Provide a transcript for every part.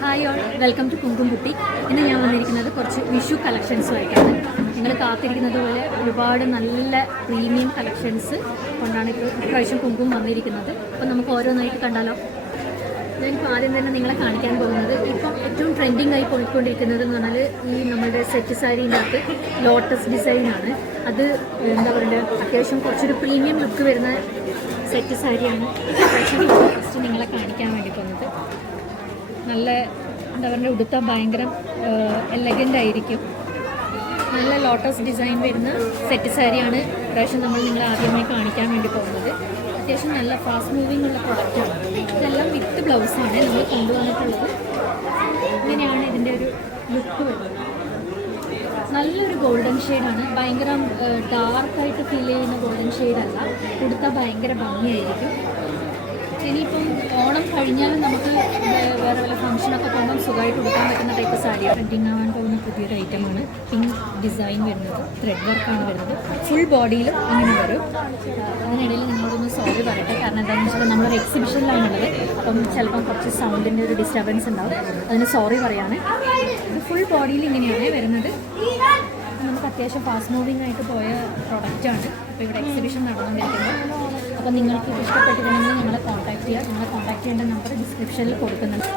Hi all, welcome to Kumkum boutique. ഇന്ന് ഞാൻ വന്നിരിക്കുന്നത് കുറച്ച് വിഷു കളക്ഷൻസുമായിട്ടാണ്. നിങ്ങൾ കാത്തിരിക്കുന്നത് പോലെ ഒരുപാട് നല്ല പ്രീമിയം കളക്ഷൻസ് കൊണ്ടാണ് ഇപ്പോൾ ഇപ്രാവശ്യം കുങ്കും വന്നിരിക്കുന്നത്. അപ്പോൾ നമുക്ക് ഓരോന്നായിട്ട് കണ്ടാലോ. ഞാനിപ്പോൾ ആദ്യം തന്നെ നിങ്ങളെ കാണിക്കാൻ പോകുന്നത് ഇപ്പം ഏറ്റവും ട്രെൻഡിങ് ആയി പോയിക്കൊണ്ടിരിക്കുന്നത് എന്ന് പറഞ്ഞാൽ ഈ നമ്മുടെ സെറ്റ് സാരീൻ്റെ അകത്ത് ലോട്ടസ് ഡിസൈനാണ്. അത് എന്താ പറയുക, അത്യാവശ്യം കുറച്ചൊരു പ്രീമിയം ലുക്ക് വരുന്ന സെറ്റ് സാരിയാണ് ഫസ്റ്റ് നിങ്ങളെ കാണിക്കാൻ വേണ്ടി പോകുന്നത്. നല്ല എന്താ പറയുക, ഉടുത്താൽ ഭയങ്കര എലഗൻ്റ് ആയിരിക്കും. നല്ല ലോട്ടസ് ഡിസൈൻ വരുന്ന സെറ്റ് സാരിയാണ് പ്രാവശ്യം നമ്മൾ നിങ്ങളെ ആദ്യമായി കാണിക്കാൻ വേണ്ടി പോകുന്നത്. അത്യാവശ്യം നല്ല ഫാസ്റ്റ് മൂവിങ് ഉള്ള പ്രൊഡക്റ്റാണ്. ഇതെല്ലാം വിത്ത് ബ്ലൗസാണ് നമ്മൾ കൊണ്ടുവന്നിട്ടുള്ളത്. ഇങ്ങനെയാണ് ഇതിൻ്റെ ഒരു ലുക്ക് വരുന്നത്. നല്ലൊരു ഗോൾഡൻ ഷെയ്ഡാണ്. ഭയങ്കര ഡാർക്കായിട്ട് ഫീൽ ചെയ്യുന്ന ഗോൾഡൻ ഷെയ്ഡല്ല. ഉടുത്താൽ ഭയങ്കര ഭംഗിയായിരിക്കും. ഇനിയിപ്പം ഓണം കഴിഞ്ഞാലും നമുക്ക് വേറെ വല്ല ഫംഗ്ഷനൊക്കെ പോകുമ്പം സുഖമായിട്ട് കൊടുക്കാൻ പറ്റുന്ന ടൈപ്പ് സാരിയാണ്. ട്രെൻഡിങ് ആവാൻ പോകുന്ന പുതിയൊരു ഐറ്റമാണ്. പിങ്ക് ഡിസൈൻ വരുന്നത്, ത്രെഡ് വർക്കാണ് വരുന്നത്. ഫുൾ ബോഡിയിലും ഇങ്ങനെ വരും. അതിനിടയിൽ നിങ്ങളോടൊന്ന് സോറി പറയട്ടെ, കാരണം എന്താണെന്ന് വെച്ചാൽ നമ്മളൊരു എക്സിബിഷനിലാണുള്ളത്. അപ്പം ചിലപ്പം കുറച്ച് സൗണ്ടിൻ്റെ ഒരു ഡിസ്റ്റർബൻസ് ഉണ്ടാവും. അതിന് സോറി പറയാണ്. ഇത് ഫുൾ ബോഡിയിൽ ഇങ്ങനെയാണ് വരുന്നത്. നമുക്ക് അത്യാവശ്യം ഫാസ്റ്റ് മൂവിങ് ആയിട്ട് പോയ പ്രൊഡക്റ്റാണ്. അപ്പോൾ ഇവിടെ എക്സിബിഷൻ നടന്നുകൊണ്ടിരിക്കുന്നത്. അപ്പോൾ നിങ്ങൾക്ക് ഇഷ്ടപ്പെട്ടിട്ടുണ്ടെങ്കിൽ ഞങ്ങളെ കോൺടാക്ട് ചെയ്യുക. ഞങ്ങളെ കോൺടാക്ട് ചെയ്യേണ്ട നമ്പർ ഡിസ്ക്രിപ്ഷനിൽ കൊടുക്കുന്നുണ്ട്.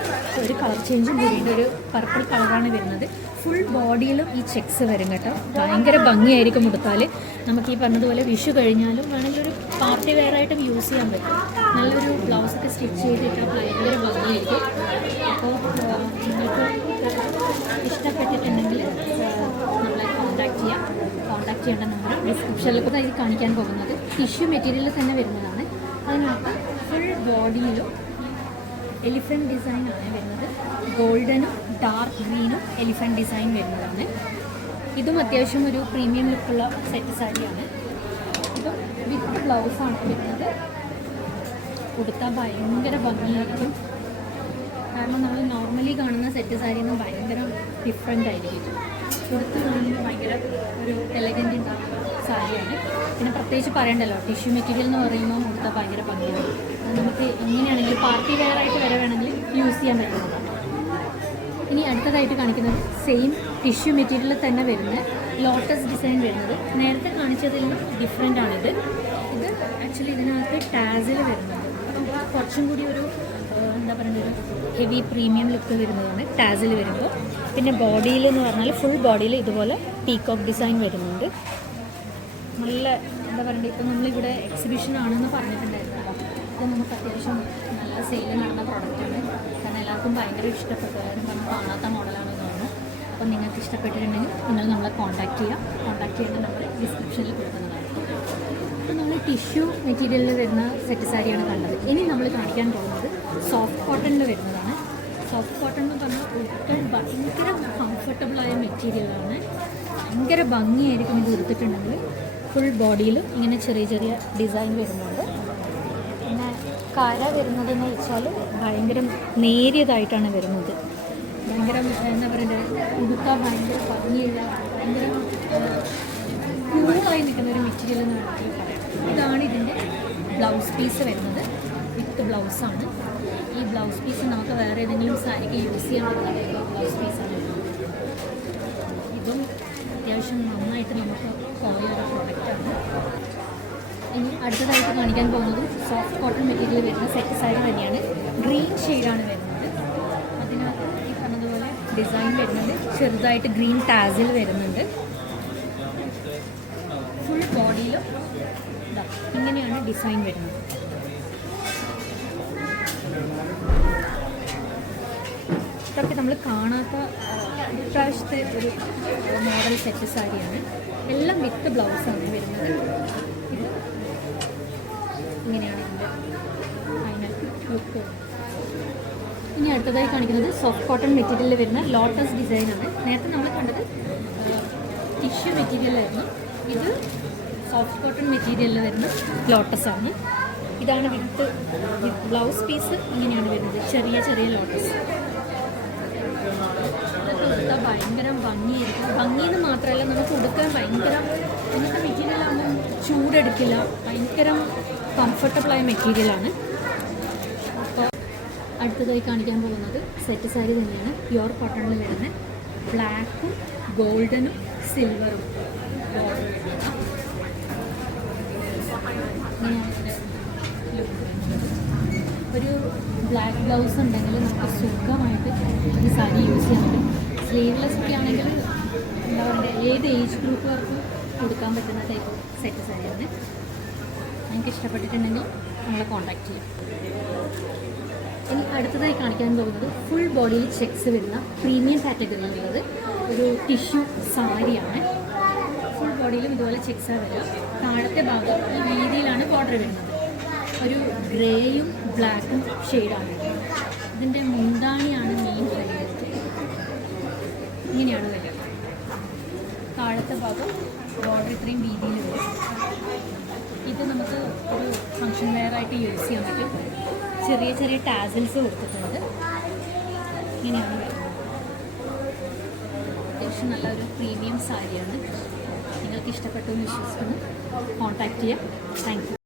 ഒരു കളർ ചേഞ്ചും കൂടിയിട്ട് ഒരു പർപ്പിൾ കളറാണ് വരുന്നത്. ഫുൾ ബോഡിയിലും ഈ ചെക്സ് വരും കേട്ടോ. ഭയങ്കര ഭംഗിയായിരിക്കും ഉടുത്താൽ. നമുക്ക് ഈ പറഞ്ഞതുപോലെ വിഷു കഴിഞ്ഞാലും വേണമെങ്കിൽ ഒരു പാർട്ടി വെയറായിട്ടും യൂസ് ചെയ്യാൻ പറ്റും. നല്ലൊരു ബ്ലൗസൊക്കെ സ്റ്റിച്ച് ചെയ്തിട്ടാൽ ഭയങ്കര ഭംഗിയായിരിക്കും. അപ്പോൾ നിങ്ങൾക്ക് ഇഷ്ടപ്പെട്ടിട്ടുണ്ടെങ്കിൽ നമ്മളെ കോൺടാക്ട് ചെയ്യാം. കോൺടാക്ട് ചെയ്യേണ്ട നമ്പർ ഡിസ്ക്രിപ്ഷനിൽ ഇത് കാണിക്കാൻ പോകുന്നത് ടിഷ്യൂ മെറ്റീരിയലിൽ തന്നെ വരുന്നതാണ്. അതിനകത്ത് ഫുൾ ബോഡിയിലും എലിഫൻറ്റ് ഡിസൈനാണ് വരുന്നത്. ഗോൾഡനും ഡാർക്ക് ഗ്രീനും എലിഫൻറ്റ് ഡിസൈൻ വരുന്നതാണ്. ഇതും അത്യാവശ്യം ഒരു പ്രീമിയം ലുക്കുള്ള സെറ്റ് സാരിയാണ്. ഇതും വിത്ത് ബ്ലൗസാണ് വരുന്നത്. ഉടുത്താൽ ഭയങ്കര ഭംഗിയായിരിക്കും. കാരണം നമ്മൾ നോർമലി കാണുന്ന സെറ്റ് സാരിയിൽ നിന്ന് ഭയങ്കര ഡിഫറെൻ്റ് ആയിരിക്കും. ഉടുത്ത് കാണുമ്പോൾ ഭയങ്കര ഒരു എലഗൻ്റ് സാരിയാണ്. പിന്നെ പ്രത്യേകിച്ച് പറയണ്ടല്ലോ, ടിഷ്യൂ മെറ്റീരിയൽ എന്ന് പറയുമ്പോൾ ഉടുത്താൽ ഭയങ്കര ഭംഗിയാണ്. അത് നമുക്ക് എങ്ങനെയാണെങ്കിൽ പാർട്ടി വെയർ ആയിട്ട് വരെ വേണമെങ്കിൽ യൂസ് ചെയ്യാൻ പറ്റുന്നതാണ്. ഇനി അടുത്തതായിട്ട് കാണിക്കുന്നത് സെയിം ടിഷ്യൂ മെറ്റീരിയലിൽ തന്നെ വരുന്ന ലോട്ടസ് ഡിസൈൻ വരുന്നത്. നേരത്തെ കാണിച്ചതിൽ നിന്ന് ഡിഫറെൻ്റ് ആണിത്. ഇത് ആക്ച്വലി ഇതിനകത്ത് ടാസിൽ വരുന്നത്. അപ്പം കുറച്ചും കൂടി ഒരു എന്താ പറയുക, ഒരു ഹെവി പ്രീമിയം ലുക്ക് വരുന്നതാണ് ടാസിൽ വരുമ്പോൾ. പിന്നെ ബോഡിയിൽ എന്ന് പറഞ്ഞാൽ ഫുൾ ബോഡിയിൽ ഇതുപോലെ പീകോക്ക് ഡിസൈൻ വരുന്നുണ്ട്. നല്ല എന്താ പറയുക, ഇപ്പം നമ്മളിവിടെ എക്സിബിഷൻ ആണെന്ന് പറഞ്ഞിട്ടുണ്ടായിരുന്നു. ഇത് നമുക്ക് അത്യാവശ്യം നല്ല സെയിൽ നടന്ന പ്രോഡക്റ്റാണ്. കാരണം എല്ലാവർക്കും ഭയങ്കര ഇഷ്ടപ്പെട്ടു. എല്ലാവരും നമ്മൾ കാണാത്ത മോഡലാണെന്ന് തോന്നുന്നു. അപ്പം നിങ്ങൾക്ക് ഇഷ്ടപ്പെട്ടിട്ടുണ്ടെങ്കിൽ നിങ്ങൾ നമ്മളെ കോൺടാക്ട് ചെയ്യാം. കോൺടാക്ട് ചെയ്യേണ്ട നമ്പർ ഡിസ്ക്രിപ്ഷനിൽ കൊടുക്കുന്നതാണ്. അപ്പോൾ നമ്മൾ ടിഷ്യൂ മെറ്റീരിയലിൽ വരുന്ന സെറ്റ് സാരിയാണ് കണ്ടത്. ഇനി നമ്മൾ കാണിക്കാൻ പോകുന്നത് സോഫ്റ്റ് കോട്ടണിൽ വരുന്നതാണ്. സോഫ്റ്റ് കോട്ടൺ എന്ന് പറഞ്ഞാൽ ഉടുക്കാൻ ഭയങ്കര കംഫർട്ടബിളായ മെറ്റീരിയലാണ്. ഭയങ്കര ഭംഗിയായിരിക്കും ഇത് ഉടുത്തിട്ടുണ്ടെങ്കിൽ. ഫുൾ ബോഡിയിലും ഇങ്ങനെ ചെറിയ ചെറിയ ഡിസൈൻ വരുന്നുണ്ട്. പിന്നെ കര വരുന്നതെന്ന് വെച്ചാൽ ഭയങ്കര നേരിയതായിട്ടാണ് വരുന്നത്. ഭയങ്കര എന്താ പറയുക, ഉടുക്കാൻ ഭയങ്കര ഭംഗിയില്ല, ഭയങ്കര കൂളായി നിൽക്കുന്ന ഒരു മെറ്റീരിയൽ എന്ന് വേണമെങ്കിൽ പറയാം. ഇതാണ് ഇതിൻ്റെ ബ്ലൗസ് പീസ് വരുന്നത്. വിത്ത് ബ്ലൗസാണ്. ഈ ബ്ലൗസ് പീസ് നമുക്ക് വേറെ ഏതെങ്കിലും സാരിക്ക് യൂസ് ചെയ്യാൻ പറ്റുന്ന ടൈപ്പ് ബ്ലൗസ് പീസാണ്. ഇതും അത്യാവശ്യം നന്നായിട്ട് നമുക്ക് പോയ ഒരു പ്രോഡക്റ്റാണ്. ഇനി അടുത്തതായിട്ട് കാണിക്കാൻ പോകുന്നത് സോഫ്റ്റ് കോട്ടൺ മെറ്റീരിയൽ വരുന്ന സെറ്റ് സാരി തന്നെയാണ്. ഗ്രീൻ ഷെയ്ഡാണ് വരുന്നത്. അതിനകത്ത് ഈ പറഞ്ഞതുപോലെ ഡിസൈൻ വരുന്നുണ്ട്. ചെറുതായിട്ട് ഗ്രീൻ ടാസിൽ വരുന്നുണ്ട്. ഫുൾ ബോഡിയിലും ഇങ്ങനെയാണ് ഡിസൈൻ വരുന്നത്. ഇതൊക്കെ നമ്മൾ കാണാത്ത ഇപ്രാവശ്യത്തെ ഒരു മോഡൽ സെറ്റ് സാരിയാണ്. എല്ലാം വിത്ത് ബ്ലൗസാണ് വരുന്നത്. ഇത് ഇങ്ങനെയാണ് ഇതിൻ്റെ ഫൈനൽ ലുക്ക്. ഇനി അടുത്തതായി കാണിക്കുന്നത് സോഫ്റ്റ് കോട്ടൺ മെറ്റീരിയലിൽ വരുന്ന ലോട്ടസ് ഡിസൈനാണ്. നേരത്തെ നമ്മൾ കണ്ടത് ടിഷ്യൂ മെറ്റീരിയലായിരുന്നു. ഇത് സോഫ്റ്റ് കോട്ടൺ മെറ്റീരിയലിൽ വരുന്ന ലോട്ടസാണ്. ഇതാണ് വിത്ത് ബ്ലൗസ് പീസ്. ഇങ്ങനെയാണ് വരുന്നത്, ചെറിയ ചെറിയ ലോട്ടസ്. ഉടുത്താൽ ഭയങ്കര ഭംഗിയായിരിക്കും. ഭംഗിയെന്ന് മാത്രമല്ല, നമുക്ക് ഉടുക്കാൻ ഭയങ്കര ഇങ്ങനത്തെ മെറ്റീരിയലാകുമ്പോൾ ചൂടെടുക്കില്ല. ഭയങ്കര കംഫർട്ടബിളായ മെറ്റീരിയലാണ്. അപ്പോൾ അടുത്തതായി കാണിക്കാൻ പോകുന്നത് സെറ്റ് സാരി തന്നെയാണ്. പ്യുവർ കോട്ടണിൽ വരുന്ന ബ്ലാക്കും ഗോൾഡനും സിൽവറും ബോർഡർ വരുന്നത്. ഒരു ബ്ലാക്ക് ബ്ലൗസ് ഉണ്ടെങ്കിൽ നമുക്ക് സുഖമായിട്ട് ഈ സാരി യൂസ് ചെയ്യാൻ പറ്റും. സ്ലീവ്ലെസ് ഒക്കെ ആണെങ്കിൽ എന്താ പറയുക, ഏത് ഏജ് ഗ്രൂപ്പുകാർക്കും കൊടുക്കാൻ പറ്റുന്ന ടൈപ്പ് സെറ്റ് സാരിയാണ്. നിങ്ങൾക്ക് ഇഷ്ടപ്പെട്ടിട്ടുണ്ടെങ്കിൽ നമ്മളെ കോൺടാക്ട് ചെയ്യും. ഇനി അടുത്തതായി കാണിക്കാൻ പോകുന്നത് ഫുൾ ബോഡിയിൽ ചെക്സ് വരുന്ന പ്രീമിയം കാറ്റഗറിയിലുള്ളത് ഒരു ടിഷ്യൂ സാരിയാണ്. ഫുൾ ബോഡിയിലും ഇതുപോലെ ചെക്സാണ് വരിക. താഴത്തെ ഭാഗം ഈ രീതിയിലാണ് ബോർഡർ വരുന്നത്. ഒരു ഗ്രേയും ബ്ലാക്കും ഷെയ്ഡാണ്. ഇതിൻ്റെ മുന്താണിയാണ് മെയിൻ ഹൈലൈറ്റ്. ഇങ്ങനെയാണ് വരിക. താഴത്തെ ഭാഗം ബോർഡർ ഇത്രയും വീതിയിൽ വരും. ഇത് നമുക്ക് ഒരു ഫങ്ഷൻ വെയറായിട്ട് യൂസ് ചെയ്യാൻ പറ്റും. ചെറിയ ചെറിയ ടാസിൽസ് കൊടുത്തിട്ടുണ്ട്. ഇങ്ങനെയാണ് വരുന്നത്. അത്യാവശ്യം നല്ലൊരു പ്രീമിയം സാരിയാണ്. നിങ്ങൾക്ക് ഇഷ്ടപ്പെട്ടു എന്ന് വിശ്വസിക്കുന്നു. കോൺടാക്റ്റ് ചെയ്യാം. Thank you.